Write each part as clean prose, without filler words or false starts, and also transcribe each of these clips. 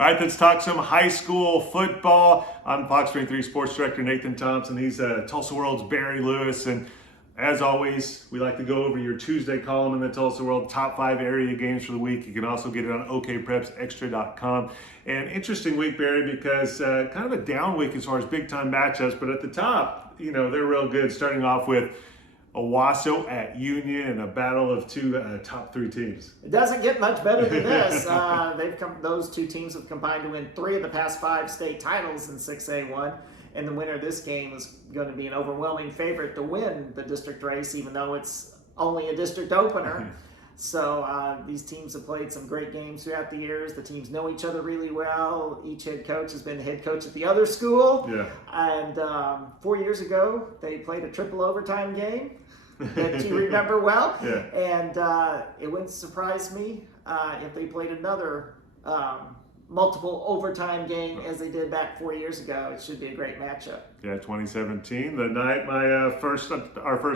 All right, let's talk some high school football. I'm Fox 23 Sports Director Nathan Thompson. He's Tulsa World's Barry Lewis. And as always, we like to go over your Tuesday column in the Tulsa World, top 5 area games for the week. You can also get it on okprepsextra.com. And interesting week, Barry, because kind of a down week as far as big-time matchups. But at the top, they're real good, starting off with Owasso at Union in a battle of two top 3 teams. It doesn't get much better than this. Those two teams have combined to win 3 of the past 5 state titles in 6A1, and the winner of this game is going to be an overwhelming favorite to win the district race, even though it's only a district opener. So these teams have played some great games throughout the years. The teams know each other really well. Each head coach has been the head coach at the other school. Yeah. And 4 years ago, they played a triple overtime game that you remember well. Yeah. And it wouldn't surprise me if they played another multiple overtime game as they did back 4 years ago. It should be a great matchup. Yeah, 2017, the night our first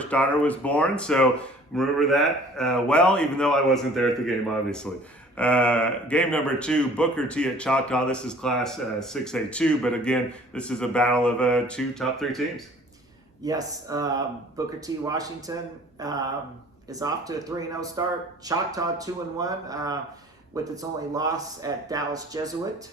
daughter was born. So remember that well, even though I wasn't there at the game, obviously. Game number 2, Booker T at Choctaw. This is Class 6A2, but again, this is a battle of 2 top 3 teams. Yes, Booker T. Washington is off to a 3-0 start. Choctaw 2-1 with its only loss at Dallas Jesuit.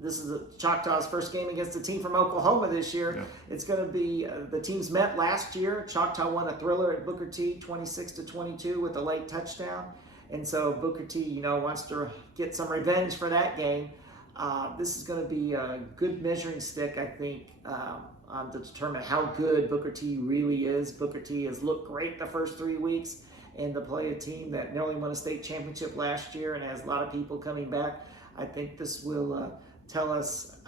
This is Choctaw's first game against a team from Oklahoma this year. Yeah. It's going to be the teams met last year. Choctaw won a thriller at Booker T, 26-22 with a late touchdown, and so Booker T, wants to get some revenge for that game. This is going to be a good measuring stick, I think, to determine how good Booker T really is. Booker T has looked great the first 3 weeks, and to play a team that nearly won a state championship last year and has a lot of people coming back, I think this will tell us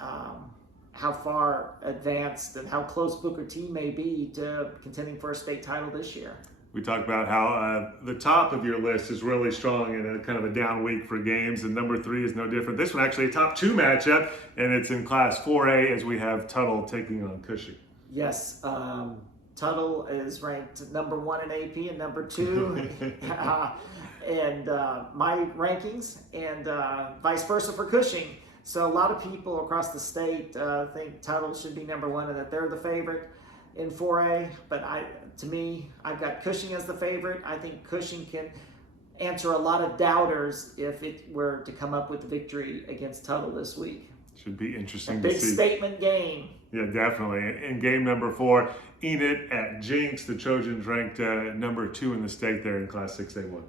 how far advanced and how close Booker T may be to contending for a state title this year. We talked about how the top of your list is really strong in a kind of a down week for games, and number 3 is no different. This one actually a top 2 matchup, and it's in Class 4A as we have Tuttle taking on Cushing. Yes, Tuttle is ranked number 1 in AP and number 2 and my rankings, and vice versa for Cushing. So a lot of people across the state think Tuttle should be number 1 and that they're the favorite in 4A, but to me, I've got Cushing as the favorite. I think Cushing can answer a lot of doubters if it were to come up with a victory against Tuttle this week. Should be interesting to see. Big statement game. Yeah, definitely. In game number 4, Enid at Jinx. The Trojans ranked number 2 in the state there in Class 6A1.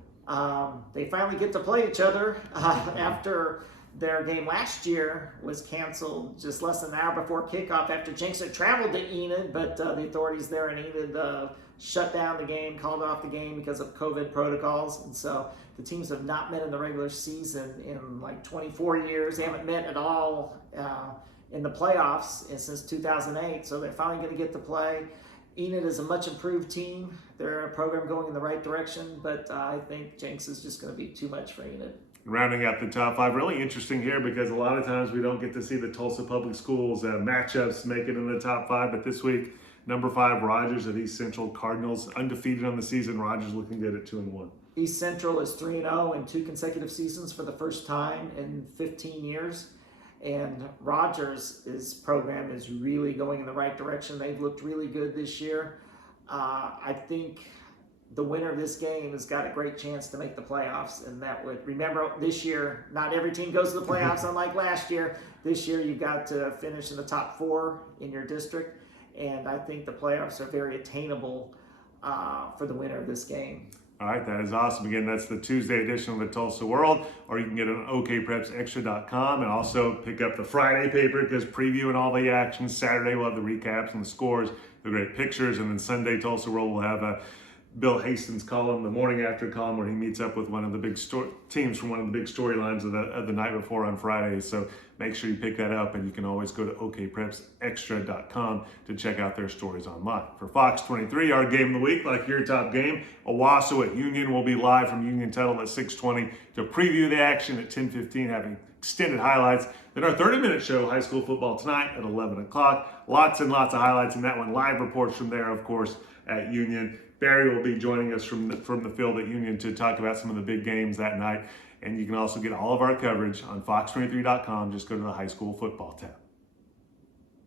They finally get to play each other after their game last year was canceled just less than an hour before kickoff after Jinx had traveled to Enid, but the authorities there in Enid shut down the game, called off the game because of COVID protocols. And so the teams have not met in the regular season in like 24 years. They haven't met at all in the playoffs since 2008. So they're finally going to get to play. Enid is a much improved team. They're a program going in the right direction, but I think Jinx is just going to be too much for Enid. Rounding out the top 5, really interesting here because a lot of times we don't get to see the Tulsa Public Schools matchups make it in the top 5, but this week, number 5, Rogers at East Central Cardinals, undefeated on the season. Rogers looking good at 2-1. East Central is 3-0 in 2 consecutive seasons for the first time in 15 years. And Rogers' program is really going in the right direction. They've looked really good this year. I think the winner of this game has got a great chance to make the playoffs, and that would, remember this year, not every team goes to the playoffs unlike last year. This year you've got to finish in the top 4 in your district, and I think the playoffs are very attainable for the winner of this game. All right, that is awesome. Again, that's the Tuesday edition of the Tulsa World, or you can get it on okprepsextra.com and also pick up the Friday paper because previewing all the action. Saturday we'll have the recaps and the scores, the great pictures, and then Sunday Tulsa World will have a Bill Hastings column, the morning after column, where he meets up with one of the big teams from one of the big storylines of the night before on Fridays. So make sure you pick that up, and you can always go to okprepsextra.com to check out their stories online. For Fox 23, our game of the week, like your top game, Owasso at Union. Will be live from Union Tuttle at 6:20 to preview the action at 10:15, having extended highlights. Then our 30-minute show, High School Football Tonight at 11 o'clock. Lots and lots of highlights in that one. Live reports from there, of course, at Union. Barry will be joining us from the field at Union to talk about some of the big games that night. And you can also get all of our coverage on fox23.com. Just go to the high school football tab.